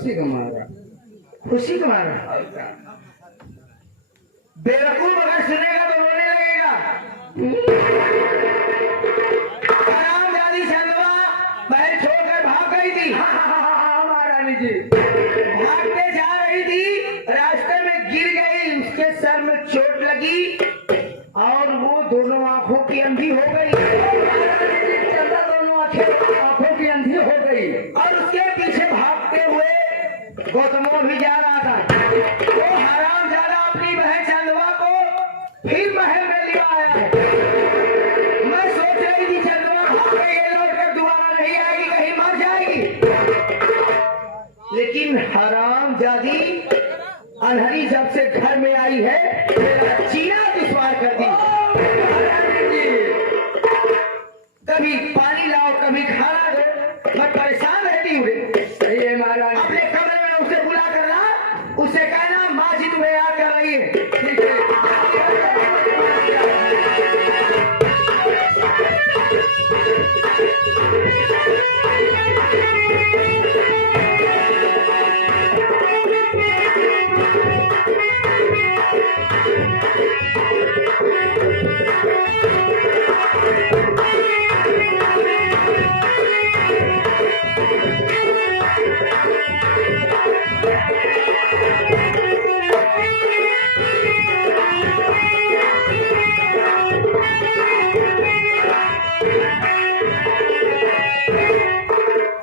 खुशी का मारा। खुशी का मारा। बेवकूफ अगर सुनेगा तो रोने लगेगा। हरामजादी चंदवा महल छोड़कर भाग गई थी। महारानी जी भागते जा रही थी, रास्ते में गिर गई, उसके सर में चोट लगी और वो दोनों आंखों की अंधी हो गई। चंदा दोनों आंखों की अंधी हो गई और उसके पीछे भागते हुए गौतमो भी जा रहा था। वो हरामजादा अपनी बहन चंदवा को फिर महल में ले आया है। मैं सोच रही थी चंदवा भाग गई है, लौट कर दोबारा नहीं आएगी, कहीं मर जाएगी। लेकिन हरामजादी अनहरी जब से घर में आई है, मेरा चीना दुश्वार कर दी। कभी पानी लाओ, कभी खाना दो, मैं परेशान रहती हूँ। सही है महारानी। अपने कमरे में उसे बुला कर ला, उसे कहना माँ जी तुम्हें याद कर रही है। ठीक है।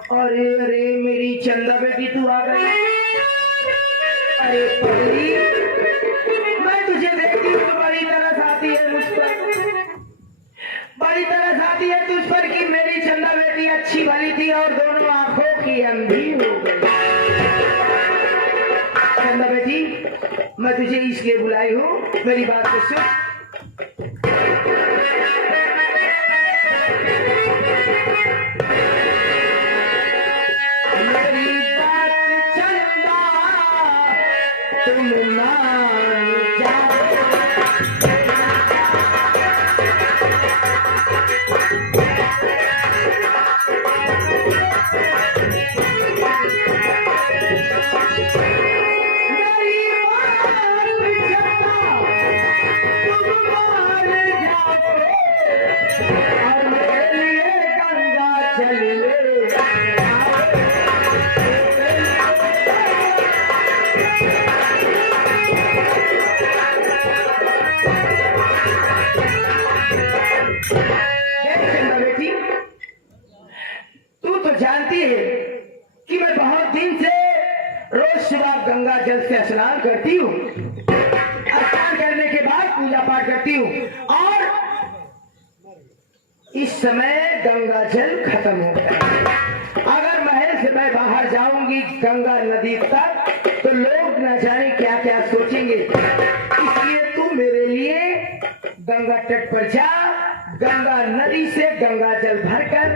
अरे अरे मेरी चंदा बेटी तू आ गई। अरे पगली, मैं तुझे देखती हूँ तो बड़ी तरस आती है मुझ पर, बड़ी तरस आती है तुझ पर कि मेरी चंदा बेटी अच्छी भली थी और दोनों आंखों की अंधी हो गई। चंदा बेटी, मैं तुझे इसलिए बुलाई हूँ, मेरी बात को सुन। मेरी बात चंदा तुम मान जाओ। मेरी बात चंदा तुम मान जाओ और मेरे लिए गंगा जल ले आओ। चंदा बेटी, तू तो जानती है कि मैं बहुत दिन से रोज सुबह गंगा जल से स्नान करती हूँ। स्नान करने के बाद पूजा पाठ करती हूँ और इस समय गंगा जल खत्म हो गया। अगर महल से मैं बाहर जाऊंगी गंगा नदी तक तो लोग न जाने क्या क्या सोचेंगे। इसलिए तू मेरे लिए गंगा तट पर जा, गंगा नदी से गंगा जल भरकर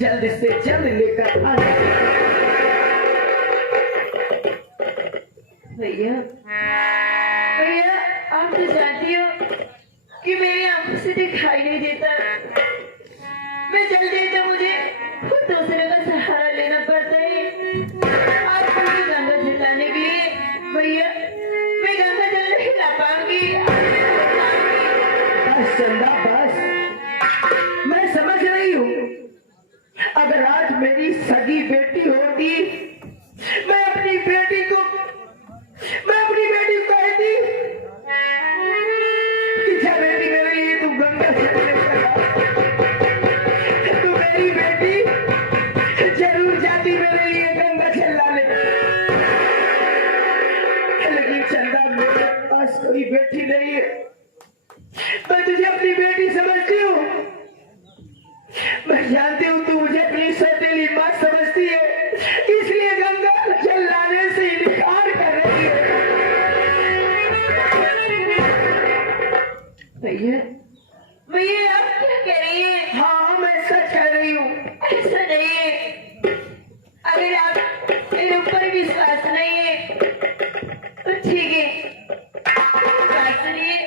जल्द से जल्द लेकर आ। भैया भैया, आप तो जानती हो कि मेरी आंखों से दिखाई नहीं देता। मैं जल्दी तो मुझे खुद दूसरे का सहारा लेना पड़ता है। आपको भी गंगा जल लाने के लिए भैया मैं गंगा जल नहीं ला पाऊंगी। बस चंदा बस, मैं समझ रही हूँ। अगर आज मेरी सगी बेटी होती, मैं अपनी बेटी को कहती कि जा बेटी मेरे लिए तू गंगा जल लेकर आ। तो मेरी बेटी जरूर जाती मेरे लिए गंगा जल लाने। लेकिन चंदा मेरे पास कोई बेटी नहीं है। मैं तुझे अपनी बेटी समझती हूँ। मैं जानती हूँ तू मुझे अपनी सौतेली माँ समझती है, इसलिए गंगा जल लाने से इनकार कर रही है। भैया भैया, आप क्या कह रही हैं? हाँ मैं सच कह रही हूँ। ऐसा नहीं है। अगर आप मेरे ऊपर विश्वास नहीं है तो ठीक है, बात सुनिए।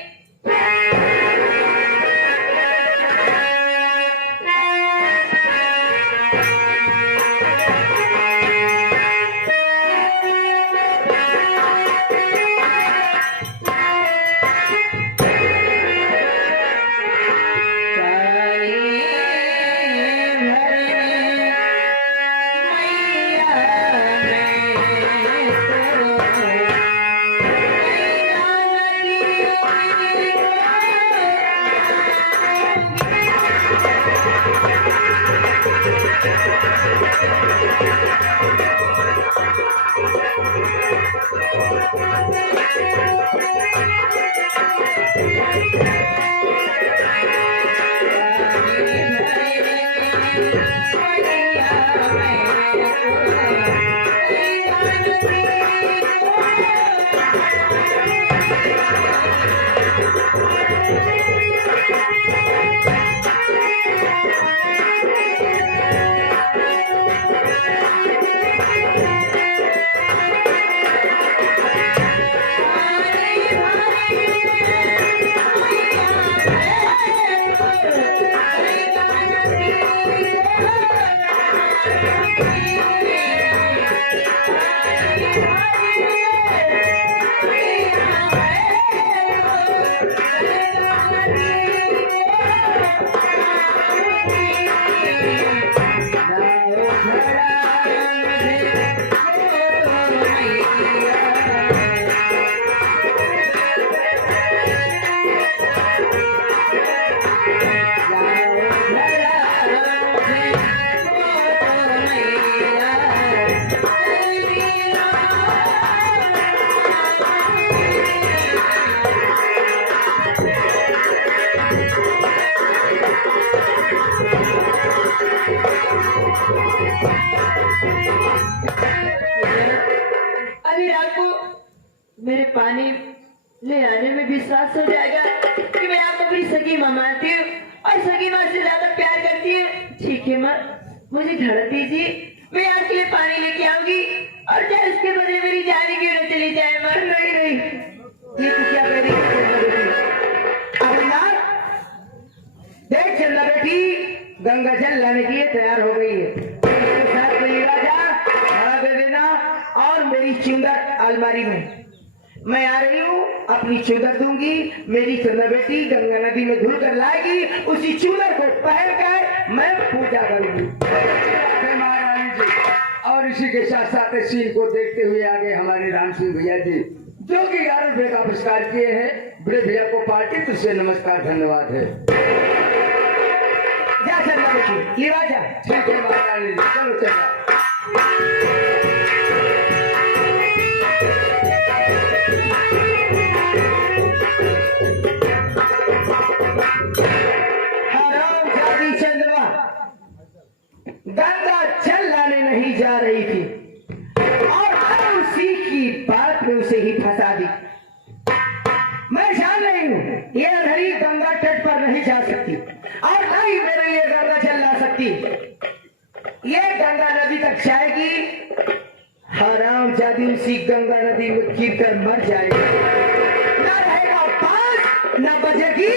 एहसास हो जाएगा कि मैं आपको अपनी सगी माँ मानती हूँ और सगी माँ से ज्यादा प्यार करती हूँ। ठीक है माँ, मुझे धड़क दीजिए, मैं आपके लिए पानी लेके आऊंगी और चाहे उसके बदले मेरी जान क्यों न चली जाए माँ। नहीं नहीं, ये तू क्या कह रही है? अभिनाथ, देख चंदा बेटी गंगा जल लाने के लिए तैयार हो गई है। इसके साथ मेरी राजा भाड़ा दे देना और मेरी चुंदर अलमारी में। मैं आ रही हूँ, अपनी चुंदर दूंगी, मेरी चंदा बेटी गंगा नदी में धुल कर लाएगी, उसी चुंदर को पहन कर मैं पूजा करूंगी। जय महारानी जी। और इसी के साथ साथ इस सीन को देखते हुए आगे हमारे राम सिंह भैया जी जो कि 11 रुपये का पुरस्कार किए हैं, बड़े भैया को पार्टी तो से नमस्कार धन्यवाद है। जा चंदा बेटी, लिवा जा। ठीक है महारानी जी, चलो चलो। हराम जादी चंद्रमा गंगा जल लाने नहीं जा रही थी और मैं उसी की बात में उसे ही फंसा दी। मैं जान रही हूँ ये अंधेरी गंगा तट पर नहीं जा सकती और न ही मेरे लिए गंगा जल ला सकती। ये गंगा नदी तक जाएगी, हराम जादी उसी गंगा नदी में गिर कर मर जाएगी। न रहेगा पास, न बजेगी।